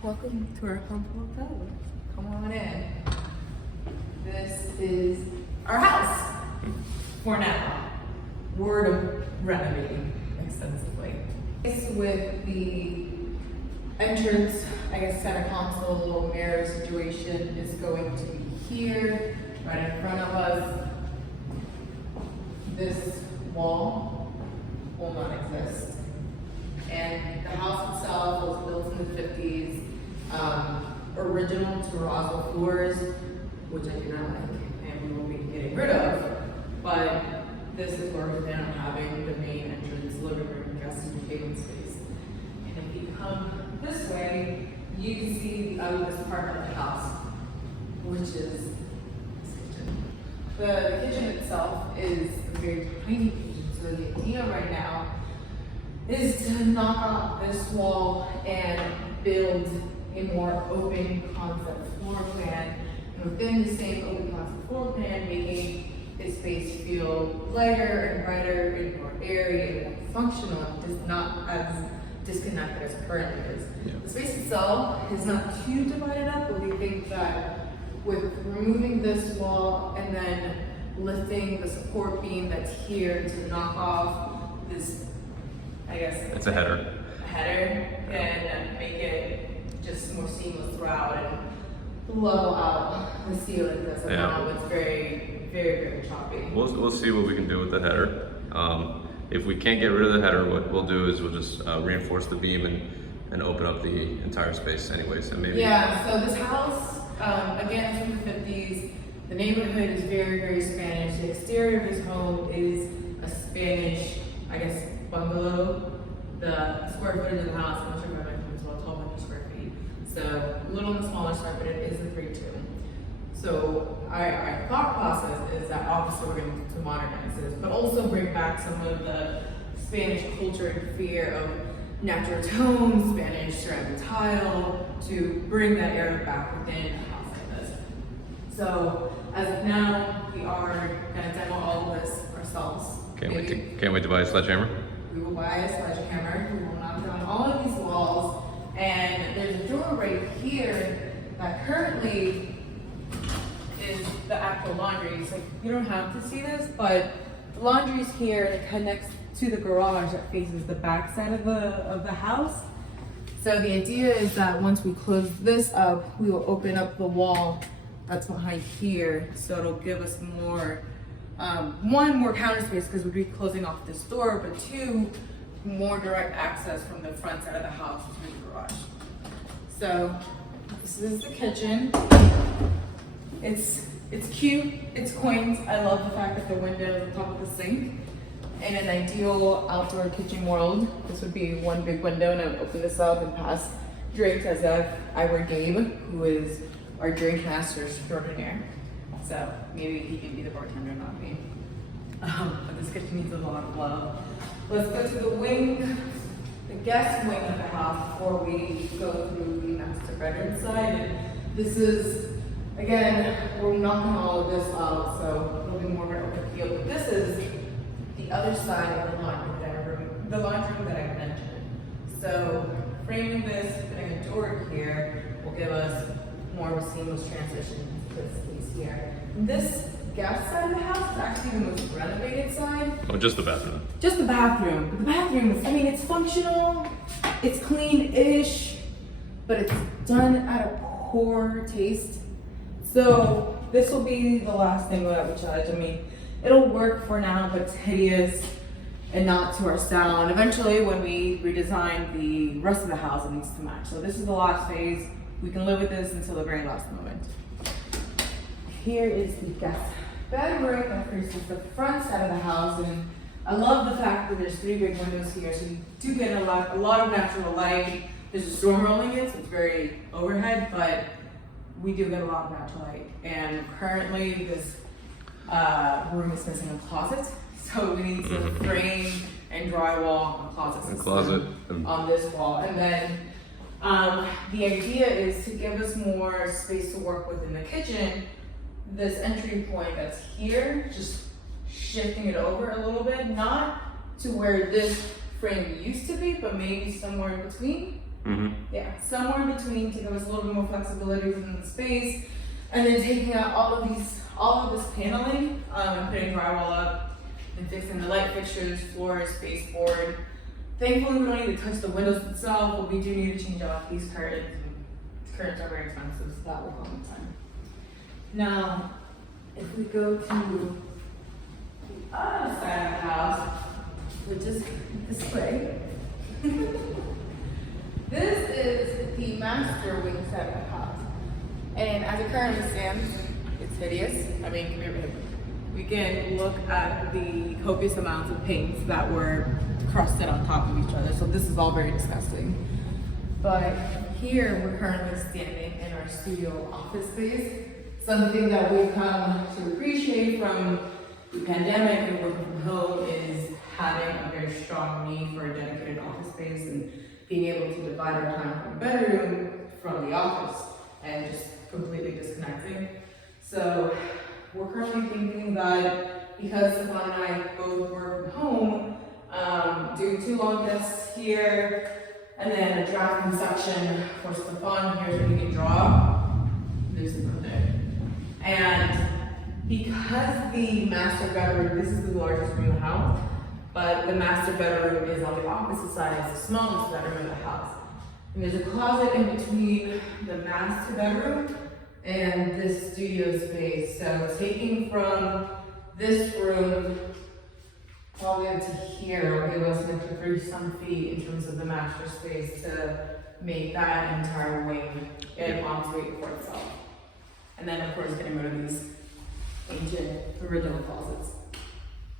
Welcome to our humble abode. Come on in. This is our house for now. We're renovating extensively. It's with the entrance, I guess, center console, little mirror situation is going to be here, right in front of us. This wall will not exist. And the house itself was built in the 50s, original terrazzo floors, which I do not like, and we will be getting rid of. But this is where we plan on having the main entrance, living room, guest entertainment space. And if you come this way, you can see the ugliest part of the house, which is this kitchen. The kitchen itself is a very tiny kitchen, so the idea right now is to knock off this wall and build a more open concept floor plan. And within the same open concept floor plan, making this space feel lighter and brighter and more airy and more functional, just not as disconnected as it currently is. Yeah. The space itself is not too divided up, but we think that with removing this wall and then lifting the support beam that's here to knock off this, I guess it's a header. And make it just more seamless throughout and level out the ceiling because now it's very, very, very choppy. We'll see what we can do with the header. If we can't get rid of the header, what we'll do is we'll just reinforce the beam and open up the entire space anyways. And maybe. Yeah, so this house, again, it's from the 50s. The neighborhood is very, very Spanish. The exterior of this home is a Spanish, I guess, bungalow. The square footage of the house, I'm not sure if I mentioned as well, 1,200 square feet. So a little on the smaller side, but it is a 3-2. So our thought process is that obviously we're going to modernize this, but also bring back some of the Spanish culture and fear of natural tones, Spanish ceramic tile, to bring that era back within a house like this. So as of now, we are going to demo all of this ourselves. Can't wait to buy a sledgehammer. We will buy a sledgehammer. We will knock down all of these walls. And there's a door right here that currently is the actual laundry. So you don't have to see this, but the laundry is here and it connects to the garage that faces the back side of the house. So the idea is that once we close this up, we will open up the wall that's behind here. So it'll give us more one, more counter space because we'll be closing off this door, but two, more direct access from the front side of the house to the garage. So this is the kitchen. It's cute, it's quaint. I love the fact that the window is on top of the sink. In an ideal outdoor kitchen world, this would be one big window, and I would open this up and pass drinks as if I were Gabe, who is our drink master extraordinaire. So maybe he can be the bartender, not me. But this kitchen needs a lot of love. Let's go to the wing, the guest wing of the house before we go through the master bedroom side. And this is, again, we're knocking all of this out, so it'll be more of an open field. But this is the other side of the laundry room that I mentioned. So framing this, putting a door here will give us more of a seamless transition to this space here. This guest side of the house is actually the most renovated side. Oh, just the bathroom. Just the bathroom. But the bathroom is, I mean, it's functional, it's clean-ish, but it's done at a poor taste. So this will be the last thing that we judge. I mean, it'll work for now, but it's hideous and not to our style. And eventually when we redesign the rest of the house, it needs to match. So this is the last phase. We can live with this until the very last moment. Here is the guest bedroom that faces the front side of the house, and I love the fact that there's 3 big windows here, so you do get a lot of natural light. There's a storm rolling in, so it's very overhead, but we do get a lot of natural light. And currently this room is missing a closet, so we need to frame and drywall a closet on this wall. And then the idea is to give us more space to work with in the kitchen. This entry point that's here, just shifting it over a little bit, not to where this frame used to be, but maybe somewhere in between. Yeah, somewhere in between to give us a little bit more flexibility within the space, and then taking out all of this paneling, and putting drywall up, and fixing the light fixtures, floors, baseboard. Thankfully, we don't need to touch the windows itself, but we do need to change out these curtains. Curtains are very expensive, so that will come in time. Now, if we go to the other side of the house, which is this way. This is the master wing side of the house. And as it currently stands, it's hideous. I mean, come here, we can look at the copious amounts of paints that were crusted on top of each other. So this is all very disgusting. But here we're currently standing in our studio office space. Something that we've come to appreciate from the pandemic and working from home is having a very strong need for a dedicated office space and being able to divide our time from the bedroom from the office and just completely disconnecting. So we're currently thinking that because Stefan and I both work from home, do 2 long desks here, and then a drafting section for Stefan here so he can draw. There's a room there. And because the master bedroom, this is the largest room in the house, but the master bedroom is on the opposite side, it's the smallest bedroom in the house. And there's a closet in between the master bedroom and this studio space. So taking from this room all the way up to here will give us an extra 30-some feet in terms of the master space to make that entire wing an ensuite for itself. And then of course getting rid of these ancient original closets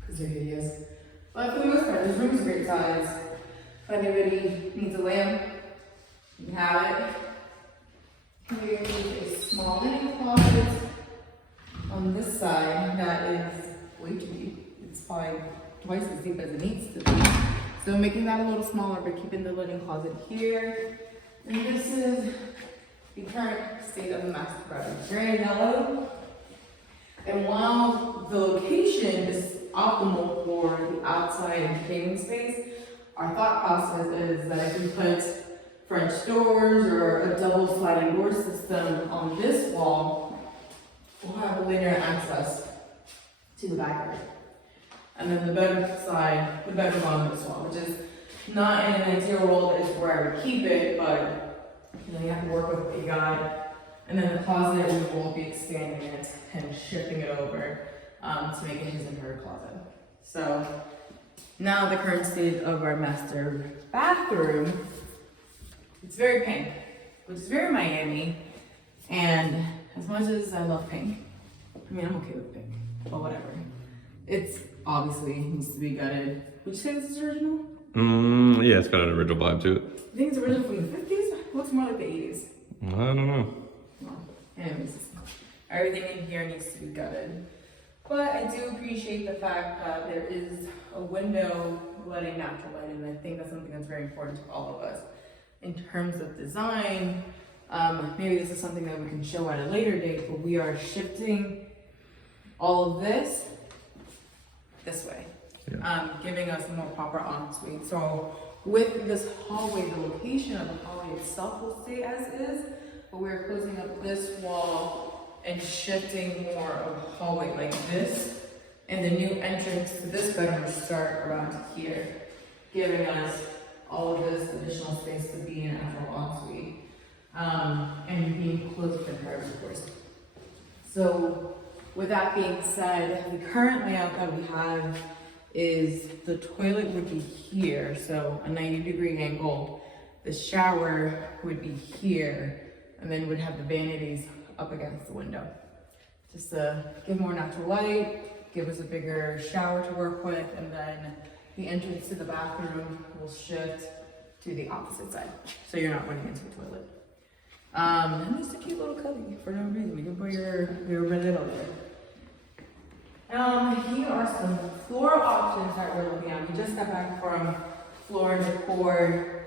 because they're hideous. But for the most part, this room is a great size. If anybody needs a lamp, you can have it. Here is a small linen closet on this side that is way too deep. It's probably twice as deep as it needs to be. So making that a little smaller, but keeping the linen closet here. And this is the current state of the master bedroom. It's very yellow. And while the location is optimal for the outside entertaining space, our thought process is that if we put French doors or a double sliding door system on this wall, we'll have linear access to the backyard. And then the bedroom side, the bedroom on this wall, which is not in an ideal world is where I would keep it, but you have to work with what you got. And then the closet, we will be expanding it and shifting it over to make it his and her closet. So now the current state of our master bathroom, it's very pink, which is very Miami. And as much as I love pink, I mean, I'm okay with pink, but whatever. It's obviously needs to be gutted. Would you say this is original? Yeah, it's got an original vibe to it. I think it's original from the 50s. It looks more like the 80s. I don't know. Well, anyways, everything in here needs to be gutted. But I do appreciate the fact that there is a window letting natural light in. I think that's something that's very important to all of us. In terms of design, maybe this is something that we can show at a later date, but we are shifting all of this way, yeah. Giving us a more proper ensuite. So with this hallway, the location of the hallway itself will stay as is, but we're closing up this wall and shifting more of a hallway like this, and the new entrance to this bedroom will start around here, giving us all of this additional space to be an actual ensuite, and being close to her, of course. So with that being said, the current layout that we have is the toilet would be here, so a 90-degree angle. The shower would be here, and then we'd have the vanities up against the window. Just to give more natural light, give us a bigger shower to work with, and then the entrance to the bathroom will shift to the opposite side, so you're not running into the toilet. And just a cute little cubby for no reason. You can put your little there. Here are some floral options that we're looking at. We just got back from floor and decor.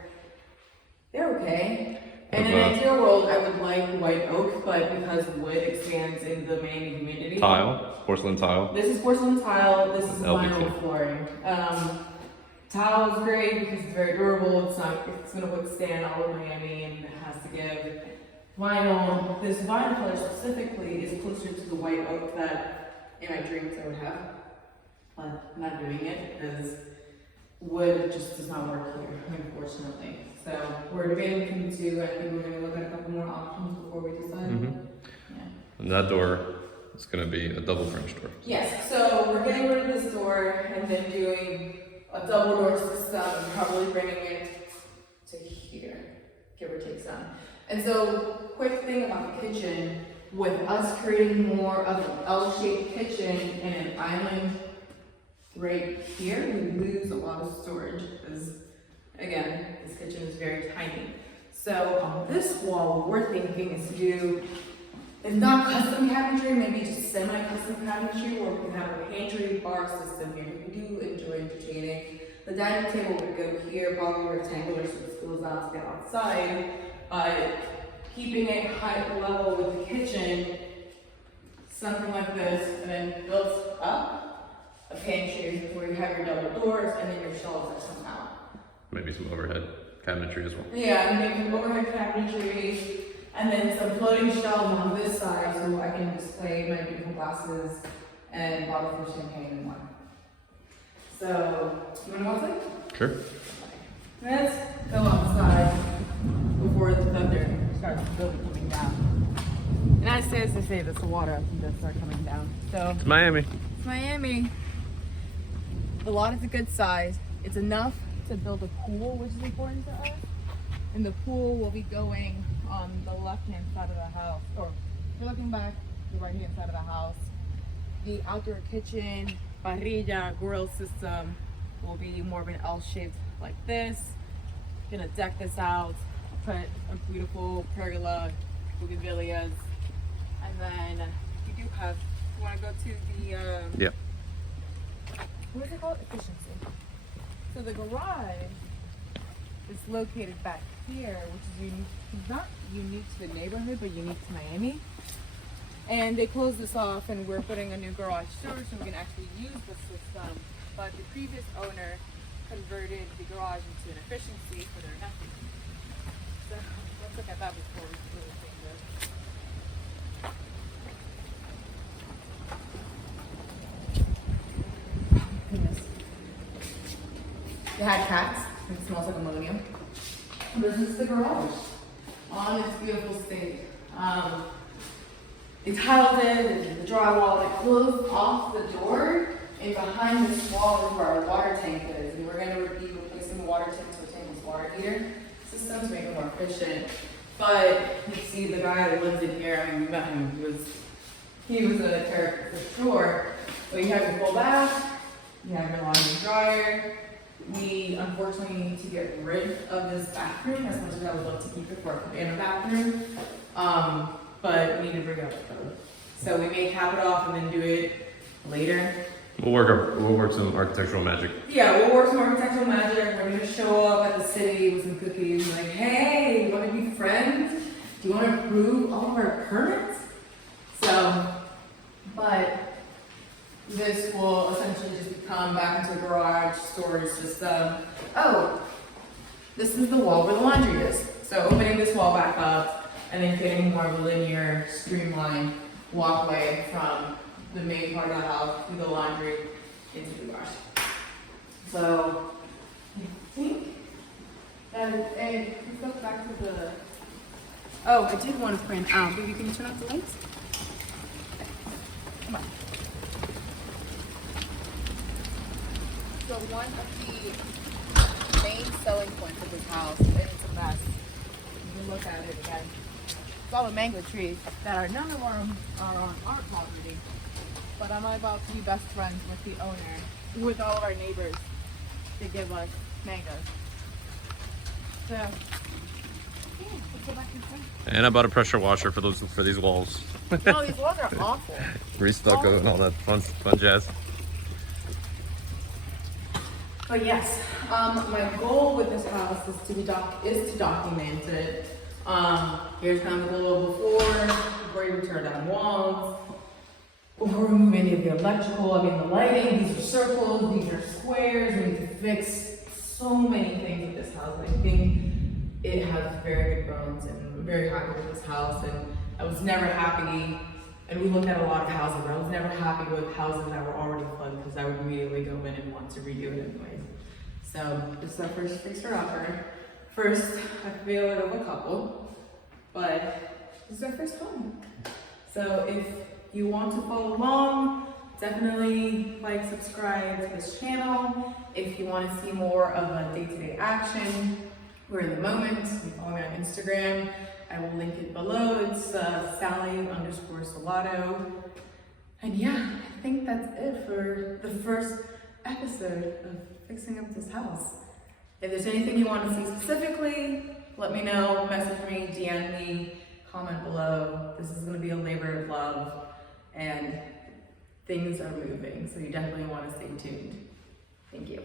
They're okay. In an ideal world, I would like white oak, but because wood expands in the Miami humidity. Tile, porcelain tile. This is porcelain tile. This is vinyl flooring. Tile is great because it's very durable. It's gonna withstand all of Miami and it has to give vinyl. This vinyl color specifically is closer to the white oak that in my dreams I would have. But I'm not doing it because wood just does not work here, unfortunately. So we're debating between the two. I think we're gonna look at a couple more options before we decide. Yeah. And that door is going to be a double French door. Yes, so we're getting rid of this door and then doing a double door system and probably bringing it to here, give or take some. And so, quick thing about the kitchen, with us creating more of an L-shaped kitchen and an island right here, we lose a lot of storage because, again, this kitchen is very tiny. So on this wall, what we're thinking is to do, it's not custom cabinetry, maybe just semi-custom cabinetry, where we can have a pantry bar system here. We do enjoy entertaining. The dining table would go here, probably rectangular, so it spills out to get outside. Keeping it height level with the kitchen, something like this, and then built up a pantry where you have your double doors and then your shelves that come out. Maybe some overhead cabinetry as well. Yeah, and maybe overhead cabinetry. And then some floating shelves on this side so I can display my beautiful glasses and bottles of champagne and wine. So, you wanna go outside? Sure. Let's go outside before the thunder starts coming down. And as soon as I say this, the water does start coming down. So It's Miami. it's Miami. The lot is a good size. It's enough to build a pool, which is important to us. And the pool will be going on the left-hand side of the house, or if you're looking back, the right-hand side of the house. The outdoor kitchen, parrilla, grill system will be more of an L-shaped like this. Gonna deck this out, put a beautiful pergola, bougainvilleas, and then you do have, you wanna go to the, Yeah. what is it called? Efficiency. So the garage is located back here, which is not unique to the neighborhood, but unique to Miami. And they closed this off and we're putting a new garage door so we can actually use the system. But the previous owner converted the garage into an efficiency for their nephew. So let's look at that before we really change it. Goodness. They had cats. It smells like ammonia. This is the garage on its beautiful state. They tiled it, the drywall, they closed off the door, and behind this wall is where our water tank is. And we're going to be replacing the water tank to a tankless water heater system to make it more efficient. But you see the guy that lives in here, I mean, we met him, he was a character for sure. But you have your full bath, you have your laundry and dryer. We unfortunately need to get rid of this bathroom as much as I would love to keep it for a cabana bathroom. But we need to bring it up to code. So we may cap it off and then do it later. We'll work some architectural magic. Yeah, we'll work some architectural magic. We're gonna show up at the city with some cookies like, hey, you wanna be friends? Do you wanna approve all of our permits? So, but this will essentially just become back into a garage storage system. Oh, this is the wall where the laundry is. So opening this wall back up and then creating more of a linear, streamlined walkway from the main part of the house to the laundry into the garage. So I think that is it. Let's go back to the. Oh, I did want to print out. Baby, can you turn off the lights? Come on. So one of the main selling points of this house, and it's a mess. You can look at it again. It's all the mango trees that are none of them are on our property. But I'm about to be best friends with the owner, with all of our neighbors, to give us mangoes. So, yeah, let's go back inside. And I bought a pressure washer for these walls. No, these walls are awful. Restucco and all that fun jazz. But yes, my goal with this house is to document it. Here's kind of a little before you tear down walls, before we remove any of the electrical, the lighting. These are circles, these are squares. We need to fix so many things with this house. I think it has very good bones, and I'm very happy with this house. And I was never happy, and we looked at a lot of houses, but I was never happy with houses that were already flooded because I would immediately go in and want to redo it anyways. So this is our first fixer-upper. First, I feel it of a couple, but this is our first home. So if you want to follow along, definitely like, subscribe to this channel. If you want to see more of a day-to-day action, we're in the moment. You follow me on Instagram. I will link it below. It's Sally_Salato. And yeah, I think that's it for the first episode of fixing up this house. If there's anything you want to see specifically, let me know. Message me, DM me, comment below. This is going to be a labor of love, and things are moving, so you definitely want to stay tuned. Thank you.